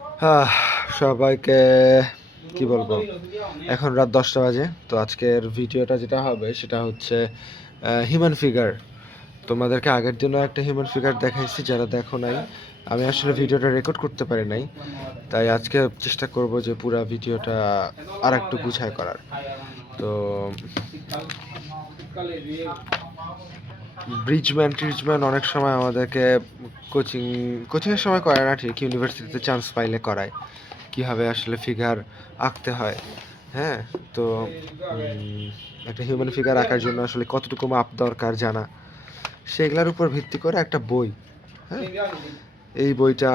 আহ, সবাইকে কি বলবো, এখন রাত 10টা বাজে। তো আজকের ভিডিওটা যেটা হবে সেটা হচ্ছে হিউম্যান ফিগার। তোমাদেরকে আগের দিনও একটা হিউম্যান ফিগার দেখাইছি, যারা দেখো নাই। আমি আসলে ভিডিওটা রেকর্ড করতে পারি নাই, তাই আজকে চেষ্টা করব যে পুরো ভিডিওটা আর একটু গুছায় করার। তো ব্রিজম্যান ট্রিজম্যান অনেক সময় আমাদেরকে কোচিংয়ের সময় করে না, ঠিক ইউনিভার্সিটিতে চান্স পাইলে করায় কীভাবে আসলে ফিগার আঁকতে হয়। হ্যাঁ, তো একটা হিউম্যান ফিগার আঁকার জন্য আসলে কতটুকু মাপ দরকার জানা, সেগুলোর উপর ভিত্তি করে একটা বই। হ্যাঁ, এই বইটা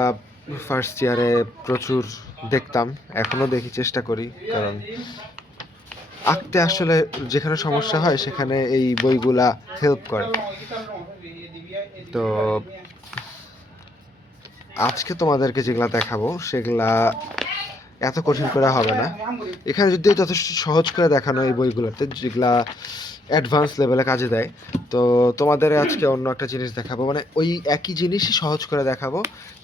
ফার্স্ট ইয়ারে প্রচুর দেখতাম, এখনও দেখি, চেষ্টা করি, কারণ আঁকতে আসলে যেখানে সমস্যা হয় সেখানে এই বইগুলা হেল্প করে। তো আজকে তোমাদেরকে যেগুলা দেখাবো সেগুলা এত কঠিন করে হবে না। এখানে যদি যথেষ্ট সহজ করে দেখানো এই বইগুলোতে, যেগুলা অ্যাডভান্স লেভেলে কাজে দেয়। তো তোমাদের আজকে অন্য একটা জিনিস দেখাবো, মানে ওই একই জিনিসই সহজ করে দেখাবো।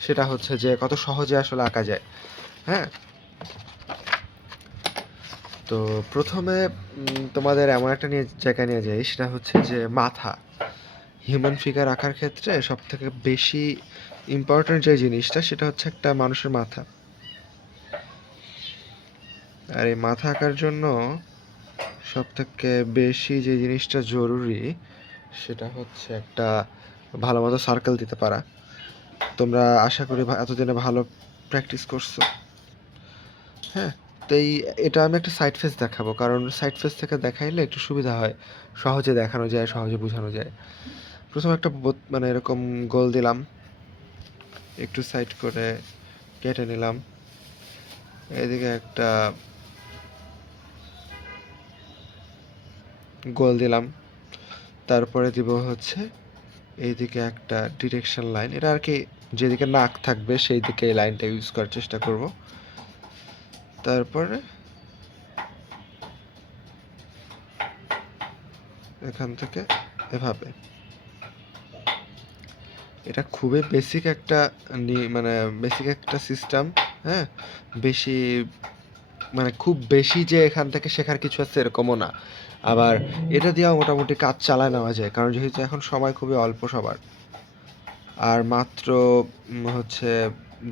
সেটা হচ্ছে যে কত সহজে আসলে আঁকা যায়। হ্যাঁ, তো প্রথমে তোমাদের এমন একটা জায়গায় নিয়ে যাই, সেটা হচ্ছে যে মাথা। হিউম্যান ফিগার আঁকার ক্ষেত্রে সব থেকে বেশি ইম্পর্ট্যান্ট যে জিনিসটা, সেটা হচ্ছে একটা মানুষের মাথা। আর এই মাথা আঁকার জন্য সব থেকে বেশি যে জিনিসটা জরুরি, সেটা হচ্ছে একটা ভালো মতো সার্কেল দিতে পারা। তোমরা আশা করি এতদিনে ভালো প্র্যাকটিস করছো। হ্যাঁ, তো এটা আমি একটা সাইড ফেস দেখাবো, কারণ সাইড ফেস থেকে দেখাইলে একটু সুবিধা হয়, সহজে দেখানো যায়, সহজে বোঝানো যায়। প্রথমে একটা মানে এরকম গোল দিলাম, একটু সাইড করে কেটে নিলাম। এদিকে একটা গোল দিলাম, তারপরে দিব হচ্ছে এইদিকে একটা ডিরেকশন লাইন। এটা আর কি যেদিকে নাক থাকবে সেই দিকে এই লাইনটা ইউজ করার চেষ্টা করব। তারপরে এখান থেকে এভাবে। এটা খুবই বেসিক একটা মানে বেসিক একটা সিস্টেম। হ্যাঁ, বেশি মানে খুব বেশি যে এখান থেকে শেখার কিছু আছে এরকমও না। আবার এটা দিয়েও মোটামুটি কাজ চালায় নেওয়া যায়, কারণ যেহেতু এখন সময় খুবই অল্প সবার, আর মাত্র হচ্ছে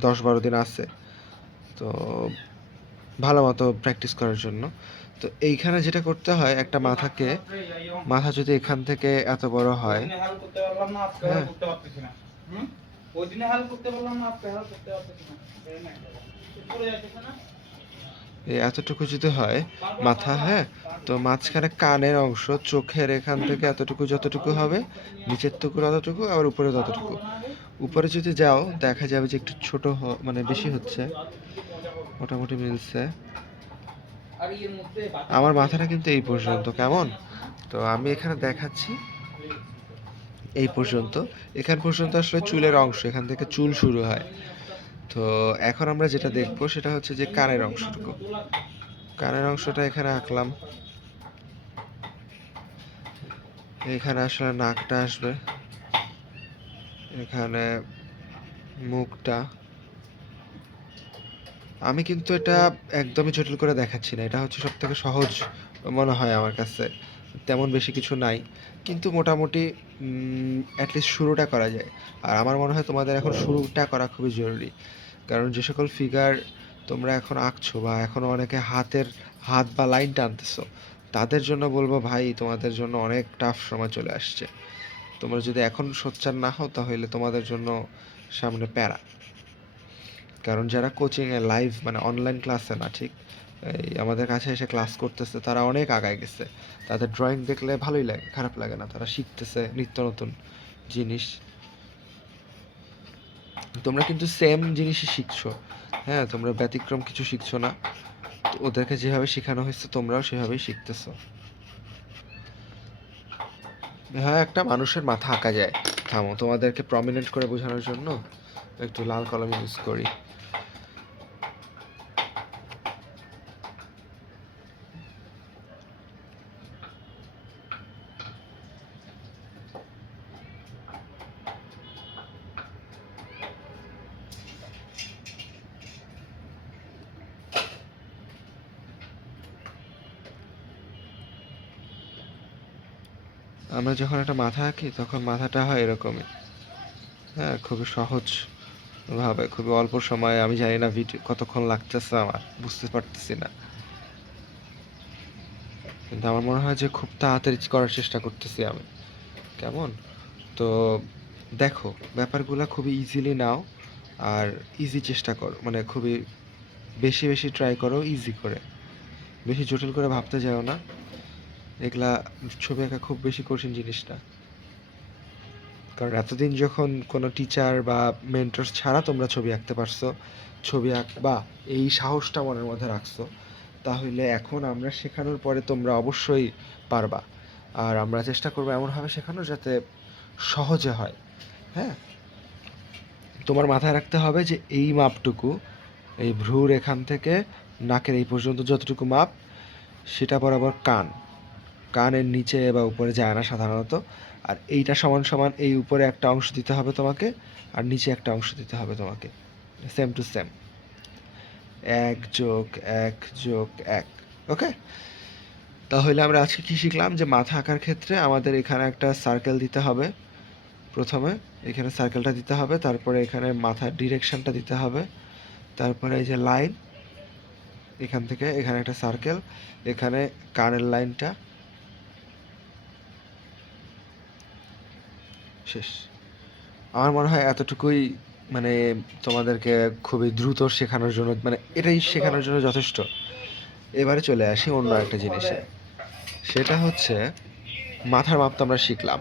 10-12 দিন আছে। তো ভালো মতো প্র্যাকটিস করার জন্য তো এইখানে যেটা করতে হয়, একটা মাথা যদি এখান থেকে এত বড় হয়, হ্যাঁ, এতটুকু যদি হয় মাথা, হ্যাঁ, তো মাঝখানে কানের অংশ, চোখের এখান থেকে এতটুকু যতটুকু হবে, নিচের টুকু ততটুকু, আবার উপরে ততটুকু। উপরে যদি যাও দেখা যাবে যে একটু ছোট মানে বেশি হচ্ছে, মোটামুটি মিলছে। আমার মাথাটা কিন্তু এই পর্যন্ত, কেমন? তো আমি এখানে দেখাচ্ছি এই পর্যন্ত। এখান পর্যন্ত আসলে চুলের অংশ, এখান থেকে চুল শুরু হয়। তো এখন আমরা যেটা দেখবো সেটা হচ্ছে যে কানের অংশটুকু। কানের অংশটা এখানে আঁকলাম। এখানে আসলে নাকটা আসবে, এখানে মুখটা। আমি কিন্তু এটা একদমই জটিল করে দেখাচ্ছি না, এটা হচ্ছে সব থেকে সহজ মনে হয় আমার কাছে। তেমন বেশি কিছু নাই, কিন্তু মোটামুটি অ্যাটলিস্ট শুরুটা করা যায়। আর আমার মনে হয় তোমাদের এখন শুরুটা করা খুবই জরুরি, কারণ যে সকল ফিগার তোমরা এখন আঁকছো, বা এখনও অনেকে হাত বা লাইন টানতেছো, তাদের জন্য বলবো ভাই, তোমাদের জন্য অনেক টাফ সময় চলে আসছে। তোমরা যদি এখন সোচ্চার না হও, তাহলে তোমাদের জন্য সামনে প্যারা। কারণ যারা কোচিংয়ে লাইভ মানে অনলাইন ক্লাসে না, ঠিক এই আমাদের কাছে এসে ক্লাস করতেছে, তারা অনেক আগায় গেছে। তাদের ড্রয়িং দেখলে ভালোই লাগে, খারাপ লাগে না, তারা শিখতেছে নিত্য নতুন জিনিস। তোমরা কিন্তু সেম জিনিসই শিখছো। হ্যাঁ, তোমরা ব্যতিক্রম কিছু শিখছো না। ওদেরকে যেভাবে শেখানো হয়েছে তোমরাও সেভাবেই শিখতেছো। হ্যাঁ, একটা মানুষের মাথা আঁকা যায়। থামো, তোমাদেরকে প্রমিনেন্ট করে বোঝানোর জন্য একটু লাল কলম ইউজ করি। আমরা যখন একটা মাথা আঁকি তখন মাথাটা হয় এরকমই। হ্যাঁ, খুবই সহজ ভাবে, খুবই অল্প সময়ে। আমি জানি না ভিডিও কতক্ষণ লাগতেছে, আমার বুঝতে পারতেছি না, কিন্তু আমার মনে হয় যে খুব তাড়াতাড়ি করার চেষ্টা করতেছি আমি। কেমন? তো দেখো, ব্যাপারগুলা খুবই ইজিলি নাও, আর ইজি চেষ্টা করো, মানে খুবই বেশি বেশি ট্রাই করো ইজি করে, বেশি জটিল করে ভাবতে যাও না। এগুলা ছবি আঁকা খুব বেশি কঠিন জিনিস না, কারণ এতদিন যখন কোনো টিচার বা মেন্টর ছাড়া তোমরা ছবি আঁকতে পারছো, ছবি আঁকবা এই সাহসটা মনের মধ্যে রাখছো, তাহলে এখন আমরা শেখানোর পরে তোমরা অবশ্যই পারবা। আর আমরা চেষ্টা করবো এমনভাবে শেখানো যাতে সহজে হয়। হ্যাঁ, তোমার মাথায় রাখতে হবে যে এই মাপটুকু, এই ভ্রুর এখান থেকে নাকের এই পর্যন্ত যতটুকু মাপ, সেটা বরাবর কান, কানের নিচে বা উপরে যায় না সাধারণত। আর এইটা সমান সমান এই উপরে একটা অংশ দিতে হবে তোমাকে, আর নিচে একটা অংশ দিতে হবে তোমাকে, সেম টু সেম, 1+1+1। ওকে, তাহলে আমরা আজকে কি শিখলাম, যে মাথা আঁকার ক্ষেত্রে আমাদের এখানে একটা সার্কেল দিতে হবে। প্রথমে এখানে সার্কেলটা দিতে হবে, তারপরে এখানে মাথার ডিরেকশনটা দিতে হবে, তারপরে এই যে লাইন, এখান থেকে এখানে একটা সার্কেল, এখানে কানের লাইনটা, শেষ। আমার মনে হয় এতটুকুই, মানে তোমাদেরকে খুবই দ্রুত শেখানোর জন্য, মানে এটাই শেখানোর জন্য যথেষ্ট। এবারে চলে আসি অন্য একটা জিনিসে, সেটা হচ্ছে মাথার মাপ তো আমরা শিখলাম।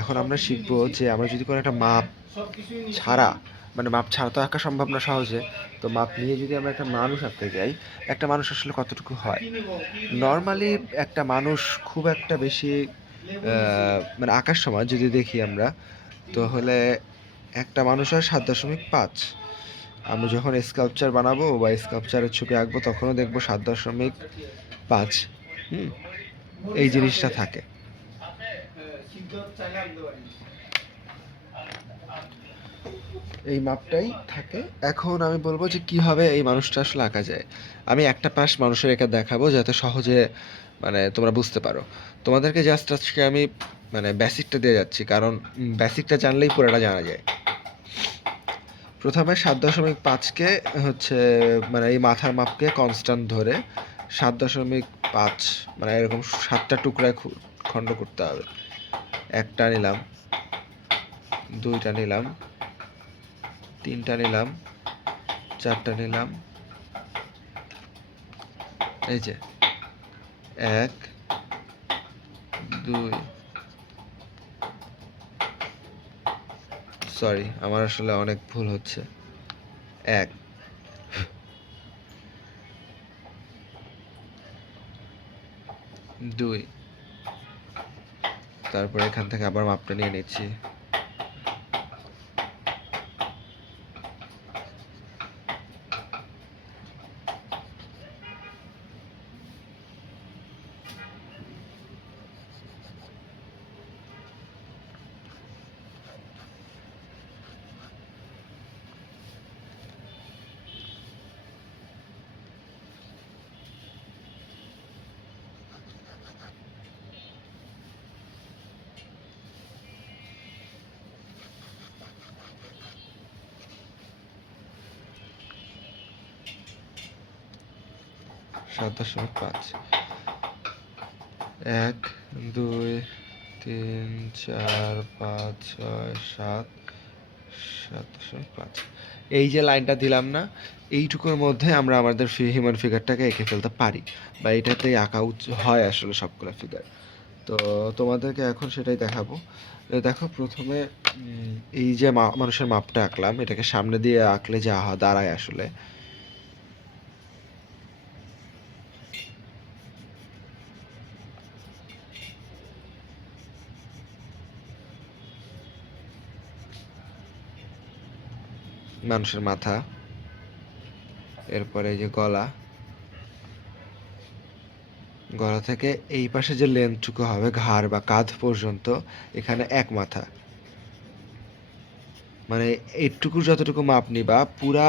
এখন আমরা শিখবো যে আমরা যদি কোনো একটা মাপ ছাড়া, মানে মাপ ছাড়া তো আঁকা সম্ভব না সহজে, তো মাপ নিয়ে যদি আমরা একটা মানুষ আঁকতে যাই, একটা মানুষ আসলে কতটুকু হয়। নর্মালি একটা মানুষ খুব একটা বেশি মানে আঁকার সময় যদি দেখি আমরা, তো হলে একটা মানুষ হয় 7.5। আমরা যখন স্কাল্পচার বানাবো বা স্কাল্পচারের ছবি আঁকবো তখনও দেখবো 7.5। হুম, এই জিনিসটা থাকে। এই মাপটাই থাকে। এখন আমি বলবো যে কিভাবে এই মানুষটা আসলে আঁকা যায়। আমি একটা পাশ মানুষের এঁকে দেখাবো যাতে সহজে, মানে তোমরা বুঝতে পারো। তোমাদেরকে জাস্ট আজকে আমি মানে বেসিকটা দিয়ে যাচ্ছি, কারণ বেসিকটা জানলেই পুরোটা জানা যায়। প্রথমে 7.5কে হচ্ছে, মানে এই মাথার মাপকে কনস্ট্যান্ট ধরে 7.5, মানে এরকম 7টা টুকরায় খণ্ড করতে হবে। একটা নিলাম, দুইটা নিলাম, তিনটা নিলাম, চারটা নিলাম, এই যে 1, 2, সরি আমার আসলে অনেক ভুল হচ্ছে, 1, 2, তারপরে এখান থেকে আবার মাপটা নিয়ে নিচ্ছি, 7.5, 1, 2, 3, 4, 5, 6, 7, 7.5। এই যে লাইনটা দিলাম না, এইটুকুর মধ্যে আমরা আমাদের হিউম্যান ফিগারটাকে এঁকে ফেলতে পারি, বা এটাতেই আঁকা হয় আসলে সবগুলো ফিগার। তো তোমাদেরকে এখন সেটাই দেখাবো। দেখো প্রথমে এই যে মানুষের মাপটা আঁকলাম, এটাকে সামনে দিয়ে আঁকলে যা দাঁড়ায় আসলে, মানুষের মাথা, এরপরে এই যে গলা, গলা থেকে এই পাশে যে লেন্থটুকু হবে ঘাড় বা কাঁধ পর্যন্ত, এখানে এক মাথা, মানে এইটুকু যতটুকু মাপ নিবা পুরা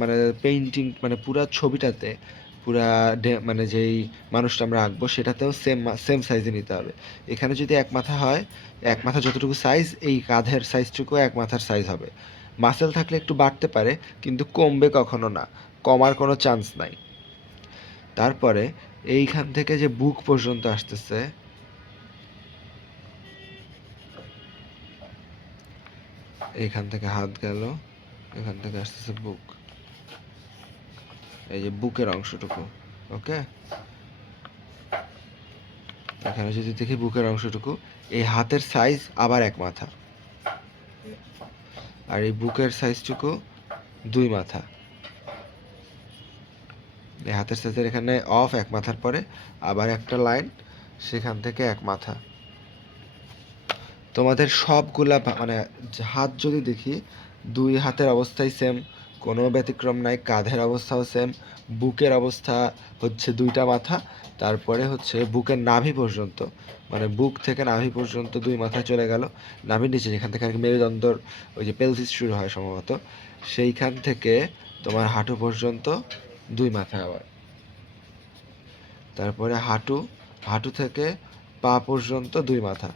মানে পেইন্টিং, মানে পুরা ছবিটাতে, পুরা মানে যেই মানুষটা আমরা আঁকবো সেটাতেও সেম সাইজে নিতে হবে। এখানে যদি এক মাথা হয়, এক মাথা যতটুকু সাইজ, এই কাঁধের সাইজটুকু এক মাথার সাইজ হবে। মাসেল থাকলে একটু বাড়তে পারে, কিন্তু কমবে কখনো না, কমার কোনো চান্স নাই। তারপরে এইখান থেকে যে বুক পর্যন্ত আসতেছে, এইখান থেকে হাত গেল, এখান থেকে আসতেছে বুক, এই যে বুকের অংশটুকু। ওকে, এখানে যদি দেখি বুকের অংশটুকু, এই হাতের সাইজ আবার এক মাথা, আর এই বুকের সাইজটুকু 2 মাথা। এই হাতের সাইজের এখানে অফ এক মাথার পরে আবার একটা লাইন, সেখান থেকে এক মাথা। তোমাদের সবগুলা মানে হাত যদি দেখি, 2 হাতের অবস্থাই সেম, কোনো ব্যতিক্রম নাই। কাঁধের অবস্থাও সেম, বুকের অবস্থা হচ্ছে 2টা মাথা, তারপরে হচ্ছে বুকের নাভি পর্যন্ত, মানে বুক থেকে নাভি পর্যন্ত 2 মাথা চলে গেল। নাভির নিচে যেখান থেকে আর কি মেরুদণ্ডর ওই যে পেলভিস শুরু হয় সম্ভবত, সেইখান থেকে তোমার হাঁটু পর্যন্ত 2 মাথা আবার। তারপরে হাঁটু, হাঁটু থেকে পা পর্যন্ত 2 মাথা,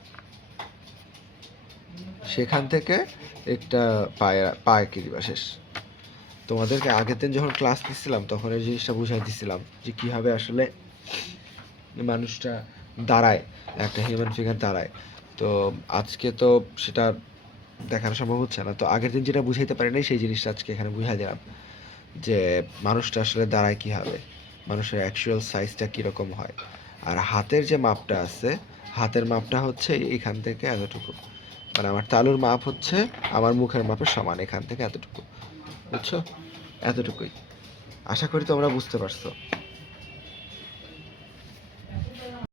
সেখান থেকে একটা পায়ে কিরিবা শেষ। তোমাদেরকে আগের দিন যখন ক্লাস নিচ্ছিলাম তখন এই জিনিসটা বুঝাই দিচ্ছিলাম যে কীভাবে আসলে মানুষটা দাঁড়ায়, একটা হিউম্যান ফিগার দাঁড়ায়। তো আজকে তো সেটা দেখানো সম্ভব হচ্ছে না, তো আগের দিন যেটা বুঝাইতে পারি নাই সেই জিনিসটা আজকে এখানে বুঝাই দিলাম, যে মানুষটা আসলে দাঁড়ায় কীভাবে, মানুষের অ্যাকচুয়াল সাইজটা কীরকম হয়। আর হাতের যে মাপটা আছে, হাতের মাপটা হচ্ছে এইখান থেকে এতটুকু, মানে আমার তালুর মাপ হচ্ছে আমার মুখের মাপের সমান, এখান থেকে এতটুকু, বুঝছো? এতটুকুই। আশা করি তোমরা বুঝতে পারছো।